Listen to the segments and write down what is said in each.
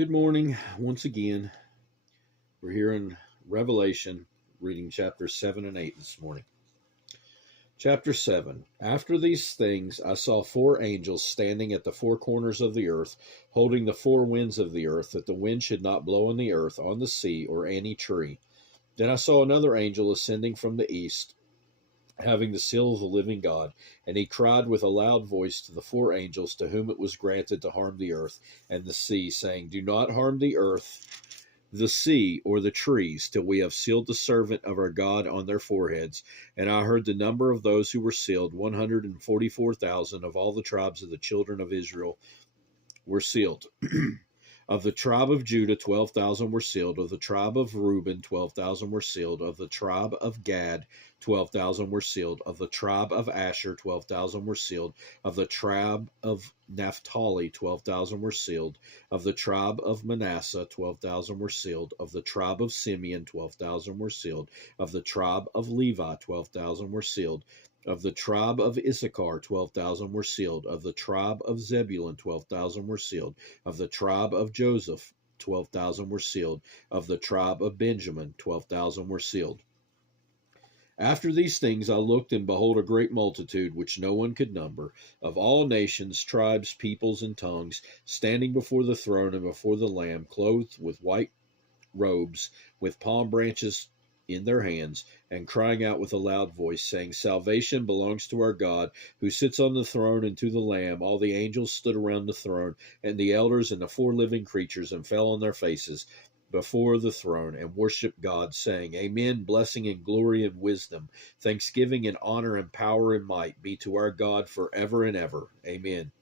Good morning. Once again, we're here in Revelation, reading chapters 7 and 8 this morning. Chapter 7. After these things, I saw four angels standing at the four corners of the earth, holding the four winds of the earth, that the wind should not blow on the earth, on the sea, or any tree. Then I saw another angel ascending from the east, having the seal of the living God, and he cried with a loud voice to the four angels to whom it was granted to harm the earth and the sea, saying, Do not harm the earth, the sea, or the trees, till we have sealed the servant of our God on their foreheads. And I heard the number of those who were sealed, 144,000 of all the tribes of the children of Israel were sealed. Of the tribe of Judah, 12,000 were sealed. Of the tribe of Reuben, 12,000 were sealed. Of the tribe of Gad, 12,000 were sealed. Of the tribe of Asher, 12,000 were sealed. Of the tribe of Naphtali, 12,000 were sealed. Of the tribe of Manasseh, 12,000 were sealed. Of the tribe of Simeon, 12,000 were sealed. Of the tribe of Levi, 12,000 were sealed. Of the tribe of Issachar, 12,000 were sealed. Of the tribe of Zebulun, 12,000 were sealed. Of the tribe of Joseph, 12,000 were sealed. Of the tribe of Benjamin, 12,000 were sealed. After these things I looked, and behold, a great multitude, which no one could number, of all nations, tribes, peoples, and tongues, standing before the throne and before the Lamb, clothed with white robes, with palm branches in their hands, and crying out with a loud voice, saying, Salvation belongs to our God, who sits on the throne, and to the Lamb. All the angels stood around the throne, and the elders and the four living creatures, and fell on their faces before the throne, and worshiped God, saying, Amen, blessing and glory and wisdom, thanksgiving and honor and power and might be to our God forever and ever. Amen.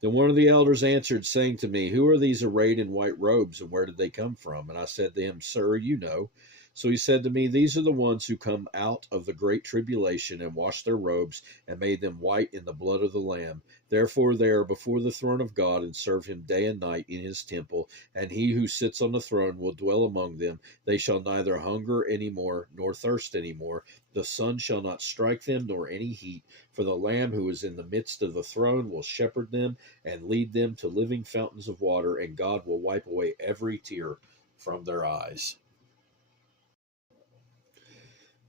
Then one of the elders answered, saying to me, Who are these arrayed in white robes, and where did they come from? And I said to him, Sir, you know. So he said to me, These are the ones who come out of the great tribulation, and washed their robes, and made them white in the blood of the Lamb. Therefore they are before the throne of God, and serve him day and night in his temple. And he who sits on the throne will dwell among them. They shall neither hunger any more, nor thirst any more. The sun shall not strike them, nor any heat. For the Lamb who is in the midst of the throne will shepherd them, and lead them to living fountains of water, and God will wipe away every tear from their eyes.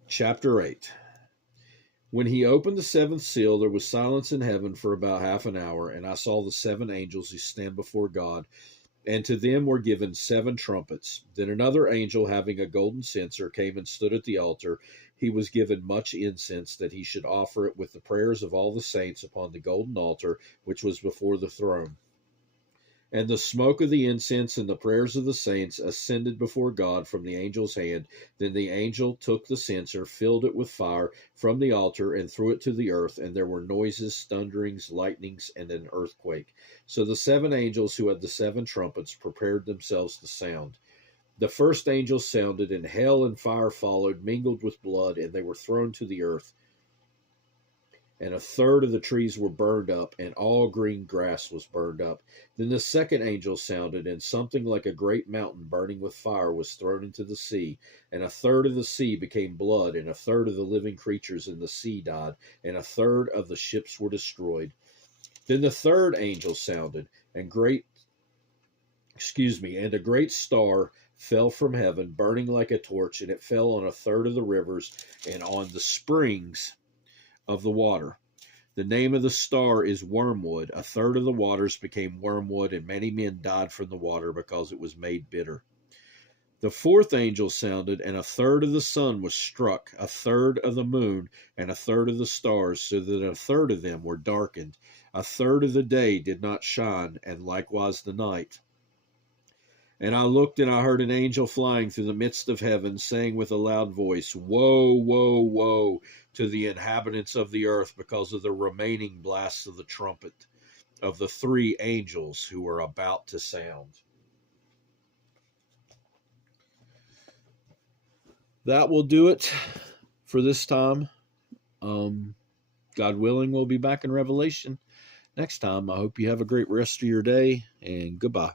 Chapter 8. When he opened the seventh seal, there was silence in heaven for about half an hour, and I saw the seven angels who stand before God, and to them were given seven trumpets. Then another angel, having a golden censer, came and stood at the altar. He was given much incense, that he should offer it with the prayers of all the saints upon the golden altar which was before the throne. And the smoke of the incense and the prayers of the saints ascended before God from the angel's hand. Then the angel took the censer, filled it with fire from the altar, and threw it to the earth. And there were noises, thunderings, lightnings, and an earthquake. So the seven angels who had the seven trumpets prepared themselves to sound. The first angel sounded, and hell and fire followed, mingled with blood, and they were thrown to the earth. And a third of the trees were burned up, and all green grass was burned up. Then the second angel sounded, and something like a great mountain burning with fire was thrown into the sea. And a third of the sea became blood, and a third of the living creatures in the sea died, and a third of the ships were destroyed. Then the third angel sounded, and a great star fell from heaven, burning like a torch, and it fell on a third of the rivers and on the springs of the water. The name of the star is Wormwood. A third of the waters became wormwood, and many men died from the water because it was made bitter. The fourth angel sounded, and a third of the sun was struck, a third of the moon, and a third of the stars, so that a third of them were darkened. A third of the day did not shine, and likewise the night. And I looked, and I heard an angel flying through the midst of heaven, saying with a loud voice, Woe, woe, woe to the inhabitants of the earth, because of the remaining blasts of the trumpet of the three angels who are about to sound. That will do it for this time. God willing, we'll be back in Revelation next time. I hope you have a great rest of your day, and goodbye.